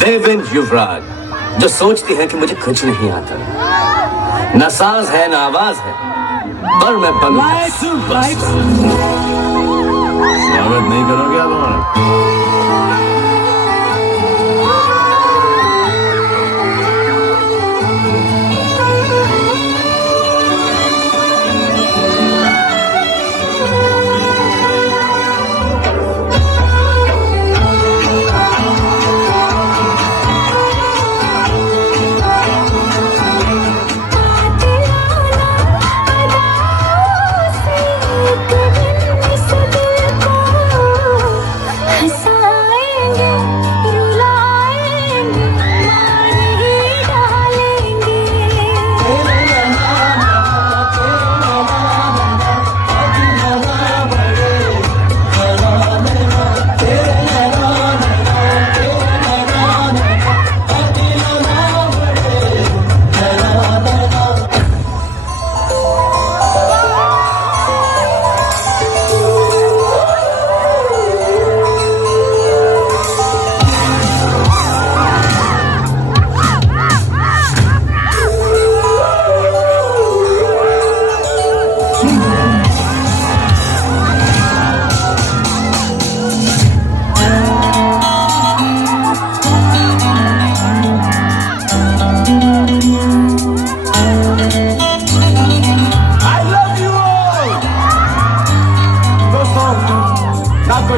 देवेंद्र युवराज, जो सोचती है कि मुझे कुछ नहीं आता, न सांस है न आवाज है, पर मैं स्वागत नहीं करोगे आप हमारा?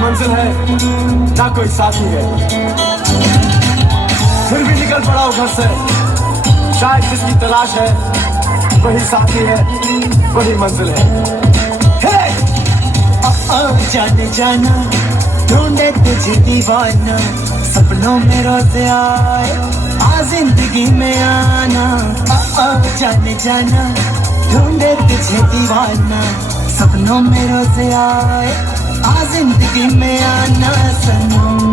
मंजिल है ना कोई साथी है, फिर भी निकल पड़ा हूं घर से। शायद जिसकी तलाश है वही साथी है, वही मंजिल है। जाने जाना ढूंढे तुझे दीवाना, सपनों में रोज आए आ जिंदगी में आना। जाने जाना ढूंढे तुझे दीवाना, सपनों में रोज आए आ जिंदगी में आना सनम।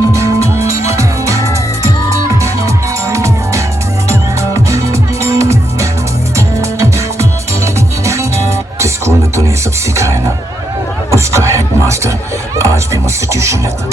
जिस स्कूल में तूने सब सीखा है ना, उसका हेडमास्टर आज भी मुझसे ट्यूशन लेता।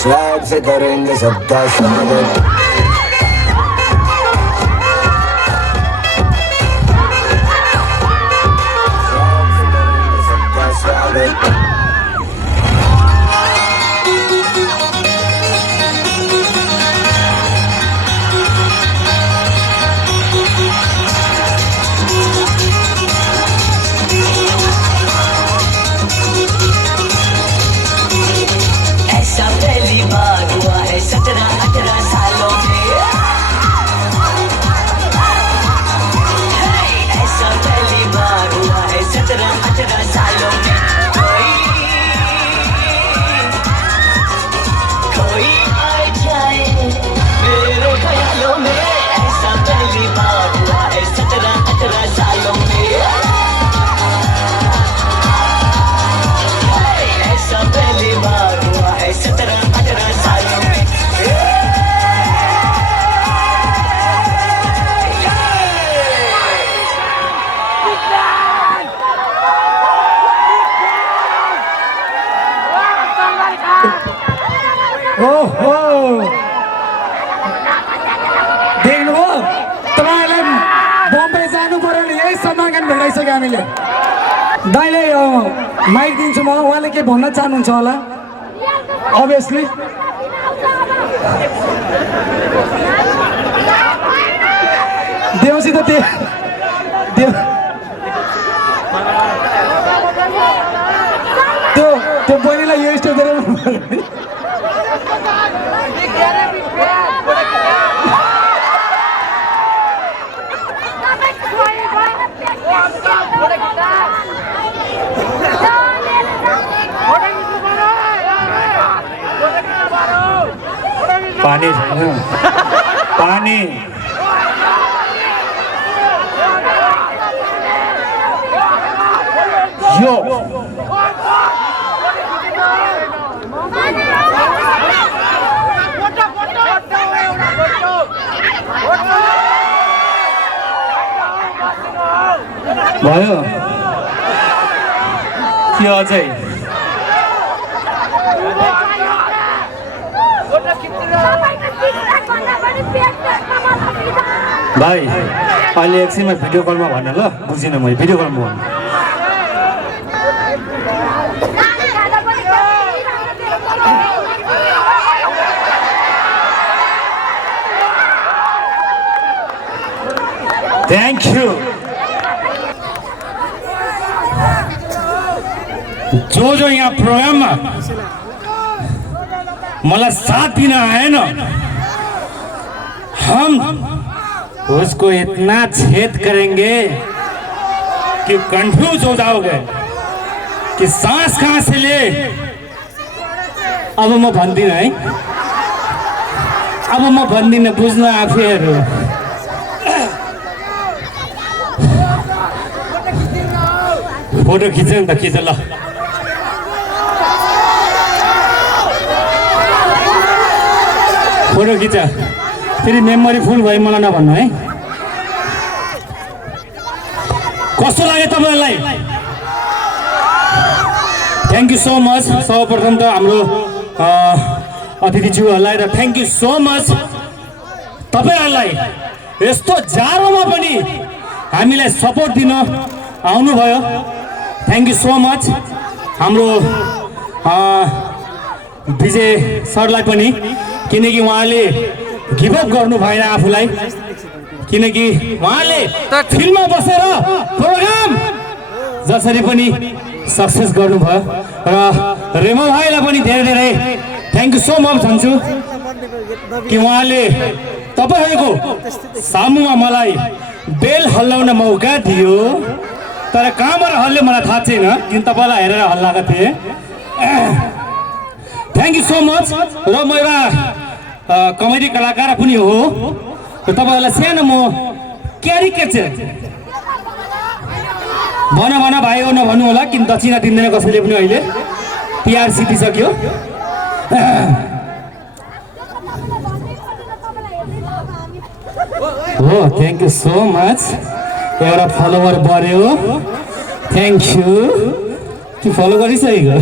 स्वैग से करेंगे सबका स्वागत। ऐसा पहली बार हुआ है 17-18 सालों में। ऐसा पहली बार हुआ है 17-18 सालों में। कोई आ जाए मेरे ख्यालों में। ऐसा पहली बार हुआ है 17-18 सालों में। ऐसा पहली बार हुआ है 17-18 सालों में। ओहो, देख्नुभयो तपाईँलाई बम्बई जानु पर्यो नि, यही सम्मान भेटाइसक्यो हामीले। दाइले माइक दिन्छु म, उहाँले के भन्न चाहनुहुन्छ होला? अभियसली देउसी त अनि यो भयो के अझै भाइ अहिले एकछिनमा भिडियो कलमा भन्न ल बुझिनँ मैले भिडियो कलमा भन्नु थ्याङ्क यू जो यहाँ प्रोग्राममा मलाई साथ दिन आएन हम उसको इतना छेद करेंगे कि कंफ्यूज हो जाओगे कि सांस कहाँ से ले। अब म भन्दिनँ है, अब म भन्दिनँ, बुझ्नु आफैहरू। फोटो खिच्छ नि त, खिच ल। फोटो खिच, फेरि मेमोरी फुल भयो मलाई नभन्नु है। कस्तो लाग्यो तपाईँहरूलाई? Thank you so much. सर्वप्रथम त हाम्रो अतिथिज्यूहरूलाई र थ्याङ्क यू सो मच तपाईँहरूलाई यस्तो जाडोमा पनि हामीलाई सपोर्ट दिन आउनुभयो। Thank you so much. हाम्रो विजय सरलाई पनि, किनकि उहाँले गिभअप गर्नु भएन आफूलाई, किनकि उहाँले फिल्डमा बसेर प्रोग्राम जसरी पनि सक्सेस गर्नुभयो। र रेमो भाइलाई पनि धेरै धेरै थ्याङ्क यू सो मच भन्छु कि उहाँले तपाईँहरूको सामुमा मलाई बेल हल्लाउन मौका दियो। तर कहाँबाट हल्ले मलाई थाहा छैन, किन तपाईँलाई हेरेर हल्लाएको थिएँ। Thank you so much. र म एउटा कमेडी कलाकार पनि हो। तपाईँहरूलाई सानो म क्यारिकेचर भन भाइ हो नभन्नु होला, किन दक्षिणा दिँदैन कसैले पनि। अहिले पिआर सिकिसक्यो। हो, थ्याङ्क यू सो मच। एउटा फलोवर बढ्यो, थ्याङ्क यू। कि फलो गरिसकेको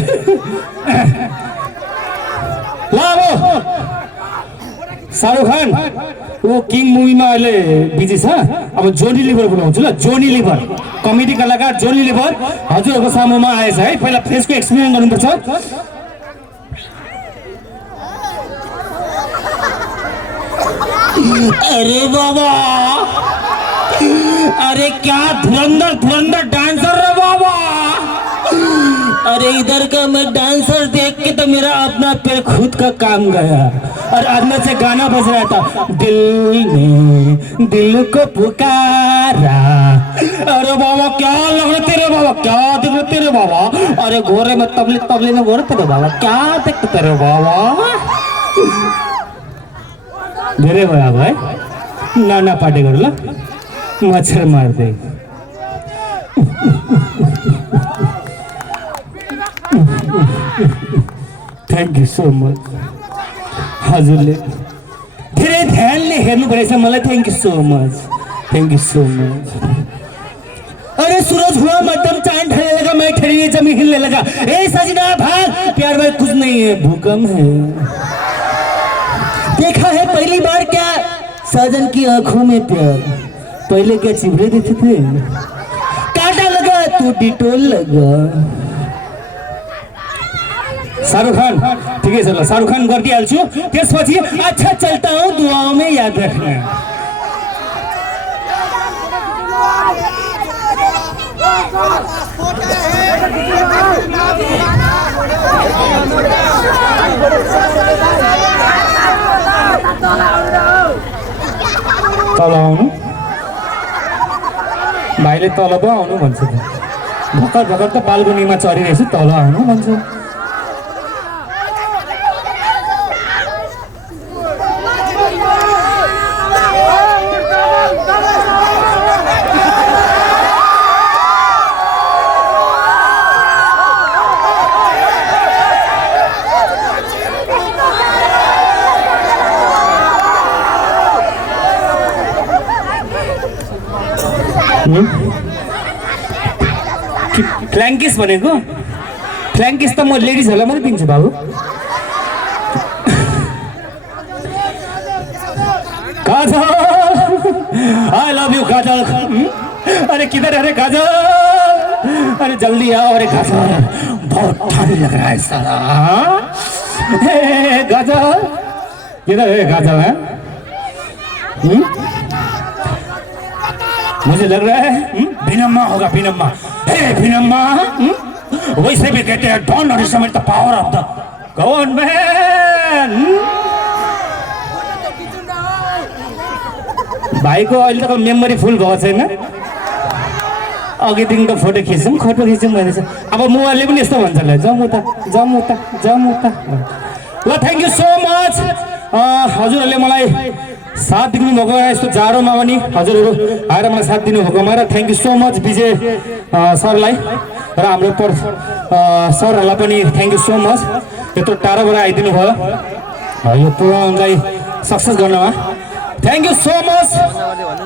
ल। अब शाहरुख खान ऊ किङ मुभीमा अहिले बिजी छ। अब जोनी लिभर बोलाउँछु ल। जोनी लिभर, कमेडी कलाकार जोनी लिभर हजुरहरूको सामुमा आएछ है। पहिला फेसको एक्सपिरियन्स गर्नुपर्छ। अरे बाबा, अरे क्या धुरंधर डांसर रे बाबा। अरे इधर का मैं डांसर देख के तो मेरा अपना पैर खुद का काम गया। और अंदर से गाना बज रहा था, दिल ने दिल को पुकारा। अरे बाबा क्या लग रहा तेरे बाबा, क्या दिख रहा तेरे बाबा। अरे घोरे में तबले में घोरे तेरे बाबा, क्या दिखते तेरे बाबा। धेरै भयो भाइ, नाना पार्टी गरौँ ल, मच्छर मार्दै। Thank you so much. हजुरले धेरै ध्यानले हेर्नु परेछ मलाई। Thank you so much, thank you so much. अरे सूरज हुआ मध्यम, चांद ढलने लगा, मैं ठहरी जमीन हिलने लगा। ए सजना भाग, प्यार में कुछ नहीं है, भूकंप है। देखा है पहली बार क्या साजन की आंखों में प्यार। पहले क्या चिमरे देते थे, कांटा लगा तो डिटोल लगा। शाहरुख खान ठिकै छ ल, शाहरुख खान गरिदिइहाल्छु। त्यसपछि अच्छा चलता हूँ, दुआओं में याद रखना। तल आउनु भाइले, तल पो आउनु भन्छ। भर्खर त बाल्कनीमा चढिरहेछु, तल आउनु भन्छ। फ्ल्याङ्किस भनेको फ्ल्याङ्किस त म लेडिजहरूलाई मात्रै दिन्छु बाबु काजल आई लव यू काजल अरे किधर है रे काजल अरे जल्दी आओ अरे काजल बहुत ठंड लग रहा है साला हे काजल किधर है काजल है मुझे लग रहा है बिनम्मा होगा बिनम्मा हे बिनम्मा वैसे भी कहते हैं डॉन और इस समय the power of the government भाइको अहिले त मेमोरी फुल भएको छैन अघिदेखिको फोटो खिचौँ भनेछ अब मोबाइलले पनि यस्तो भन्छ ल जाउँ उता ल थ्याङ्क यू सो मच हजुरहरूले मलाई साथ दिनुभएको यस्तो जाडोमा पनि हजुरहरू आएर मलाई साथ दिनुभएकोमा र थ्याङ्क यू सो मच विजय सरलाई र हाम्रो सरहरूलाई पनि थ्याङ्क यू सो मच यत्रो टाढोबाट आइदिनु भयो यो प्रोग्रामलाई सक्सेस गर्नमा थ्याङ्क यू सो मच